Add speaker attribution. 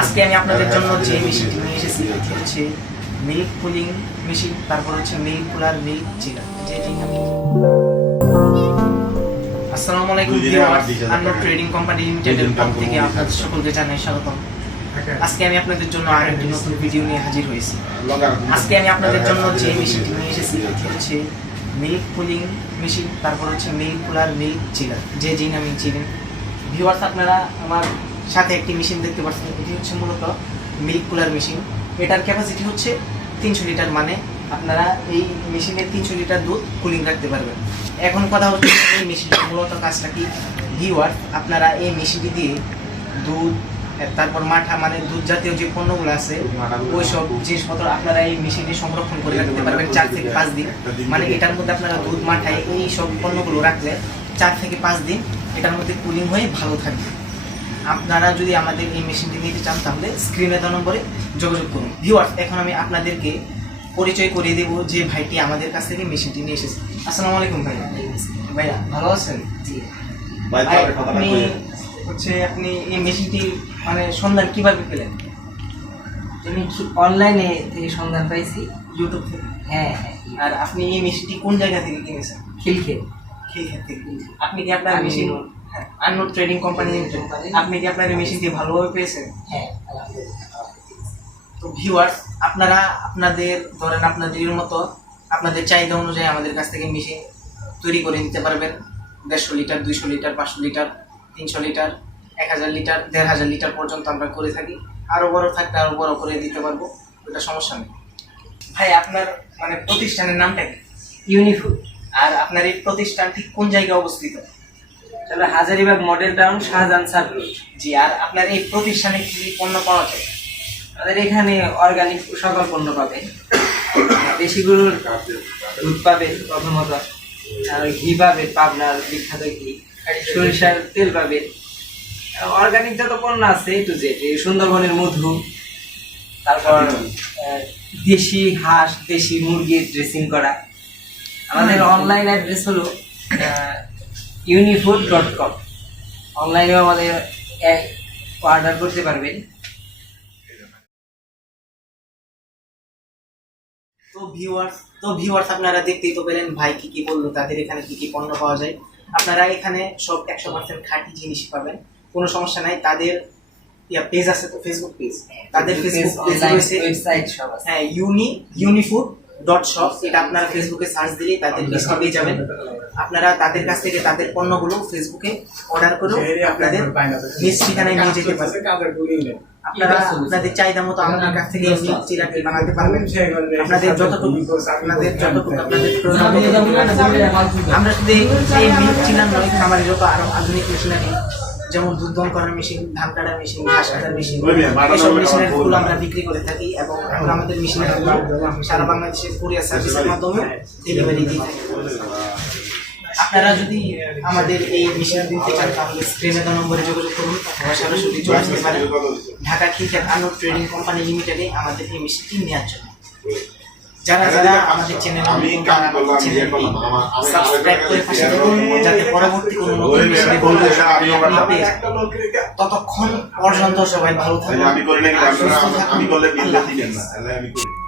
Speaker 1: আজকে আমি আপনাদের জন্য যে মেশিনটি নিয়ে এসেছি এটি হচ্ছে মিল্ক কুলিং মেশিন তারপর হচ্ছে মিল্ক কুলার মিল্ক চিলার যেটি আমি আসসালামু আলাইকুম ভিউয়ার্স
Speaker 2: আমার 20,000
Speaker 1: আন্নো
Speaker 2: টাকা।
Speaker 1: ট্রেডিং কোম্পানি লিমিটেডের পক্ষ থেকে আপনাদের সকলকে জানাই স্বাগতম। আজকে আমি আপনাদের জন্য আরেকটি নতুন ভিডিও নিয়ে হাজির হয়েছি। আজকে আমি আপনাদের জন্য যে মেশিনটি নিয়ে এসেছি এটি হচ্ছে মিল্ক কুলিং মেশিন তারপর হচ্ছে মিল্ক কুলার মিল্ক চিলার যে যে নামে চিনেন ভিউয়ার্স আপনারা আমার সাথে একটি মেশিন দেখতে পাচ্ছেন। এটি হচ্ছে মূলত মিল্ক কুলার মেশিন। এটার ক্যাপাসিটি হচ্ছে তিনশো লিটার মানে আপনারা এই মেশিনে তিনশো লিটার দুধ কুলিং রাখতে পারবেন। এখন কথা হচ্ছে এই মেশিনটির মূলত কাজটা কি? ভিউয়ার্স আপনারা এই মেশিনটি দিয়ে দুধ তারপর মাঠা মানে দুধ জাতীয় যে পণ্যগুলো আছে ওই সব জিনিসপত্র আপনারা এই মেশিনে সংরক্ষণ করে রাখতে পারবেন চার থেকে পাঁচ দিন। মানে এটার মধ্যে আপনারা দুধ মাঠায় এই সব পণ্যগুলো রাখলে চার থেকে পাঁচ দিন এটার মধ্যে কুলিং হয়ে ভালো থাকবে। আপনারা যদি আমাদের এই মেশিনটি নিতে চান তাহলে স্ক্রিনে দেওয়া নম্বরে যোগাযোগ করুন। ভিউয়ার্স এখন আমি আপনাদেরকে পরিচয় করিয়ে দেবো যে ভাইটি আমাদের কাছ থেকে মেশিনটি নিয়ে এসেছে। আসসালামু আলাইকুম ভাইয়া। ভাইয়া ভালো আছেন? জি। আপনি হচ্ছে আপনি এই মেশিনটি মানে সন্ধান কীভাবে পেলেন?
Speaker 3: আমি অনলাইনে থেকে সন্ধান পাইছি।
Speaker 1: ইউটিউব থেকে?
Speaker 3: হ্যাঁ। হ্যাঁ
Speaker 1: আর আপনি এই মেশিনটি কোন জায়গা থেকে কিনেছেন?
Speaker 3: খিলখে
Speaker 1: খেলখাত থেকে। আপনি কি আপনার
Speaker 3: আমি-
Speaker 1: মেশিন আন্নো ট্রেডিং কোম্পানি। আপনি কি আপনার এই মেশিনটি ভালোভাবে পেয়েছেন?
Speaker 3: হ্যাঁ
Speaker 1: তো ভিউয়ার্স আপনারা আপনাদের ধরেন আপনাদের মতো আপনাদের চাহিদা অনুযায়ী আমাদের কাছ থেকে মেশিন তৈরি করে নিতে পারবেন। দেড়শো লিটার দুইশো লিটার পাঁচশো লিটার তিনশো লিটার এক হাজার লিটার দেড় হাজার লিটার পর্যন্ত আমরা করে থাকি। আরও বড় থাকলে আরও বড় করে দিতে পারব ওটা সমস্যা নেই। ভাই আপনার মানে প্রতিষ্ঠানের নামটা কি?
Speaker 3: ইউনিফুড।
Speaker 1: আর আপনার এই প্রতিষ্ঠানটি কোন জায়গায় অবস্থিত?
Speaker 3: তাহলে হাজারিবাগ মডেল টাউন শাহজাহান সার রোড
Speaker 1: জি আর আপনার এই প্রতিষ্ঠানে কি পণ্য পাওয়া যায়?
Speaker 3: আমাদের এখানে অর্গানিক সকল পণ্য পাবে দেশি গরুর দুধ পাবে প্রথমত। আর ঘি পাবে পাবনার বিখ্যাত ঘি। সরিষার তেল পাবে অর্গানিক যত পণ্য আছে টু জেড সুন্দরবনের মধু তারপর দেশি হাঁস দেশি মুরগির ড্রেসিং করা। আমাদের অনলাইন অ্যাড্রেস হলো ইউনিফুড ডট কম অনলাইনেও আমাদের অর্ডার করতে পারবেন।
Speaker 1: তো ভিউয়ার্স তো ভিউয়ার্স আপনারা দেখতেই তো পেলেন ভাই কি কি বলল তাদের এখানে কি কি পণ্য পাওয়া যায়। আপনারা এখানে সব একশো পার্সেন্ট খাঁটি জিনিস পাবেন কোনো সমস্যা নাই। তাদের ইয়া পেজ আছে তো ফেসবুক পেজ তাদের ফেসবুক পেজ রয়েছে
Speaker 3: ওয়েবসাইট সব আছে।
Speaker 1: হ্যাঁ ইউনি ইউনিফুড ডট শপ এটা আপনারা ফেসবুকে সার্চ দিলেই তাদের পেজটা পেয়ে যাবেন। আপনারা তাদের কাছ থেকে তাদের পণ্যগুলো ফেসবুকে অর্ডার করেও আপনাদের নিজ ঠিকানায় নিয়ে যেতে পারবেন। আপনারা আপনাদের চাহিদা মতো আপনার কাছ থেকে চিলাটি বানাতে পারবেন। আপনাদের যতটুকু আপনাদের যতটুকু আপনাদের আমরা শুধু এই মিল্ক চিলার নয় খামারে যত আরও আধুনিক মেশিনারি যেমন দুধ দহন করার মেশিন ধান কাটার মেশিন ঘাস কাটার মেশিন এসব মেশিনারি গুলো আমরা বিক্রি করে থাকি এবং আমরা আমাদের মেশিনারি গুলো সারা বাংলাদেশের কুরিয়ার সার্ভিসের মাধ্যমে ডেলিভারি দিয়ে থাকি। আপনারা যদি আমাদের এই মেশিন দিতে চান তাহলে স্ক্রিনে দেওয়া নম্বরে যোগাযোগ করুন অথবা সরাসরি চলে আসতে পারেন। ঢাকা খিলখ্যাত আনো ট্রেডিং কোম্পানি লিমিটেডে আমাদের এই মেশিনটি নেওয়ার জন্য। যারা যারা আমাদের চ্যানেল
Speaker 2: ইয়ে
Speaker 1: সাবস্ক্রাইব করে পাশে যাতে পরবর্তী কোনো। ততক্ষণ পর্যন্ত সবাই ভালো থাকুন
Speaker 2: আমি করি নাকি আমি। করলে বিল দিবেন না তাহলে আমি করি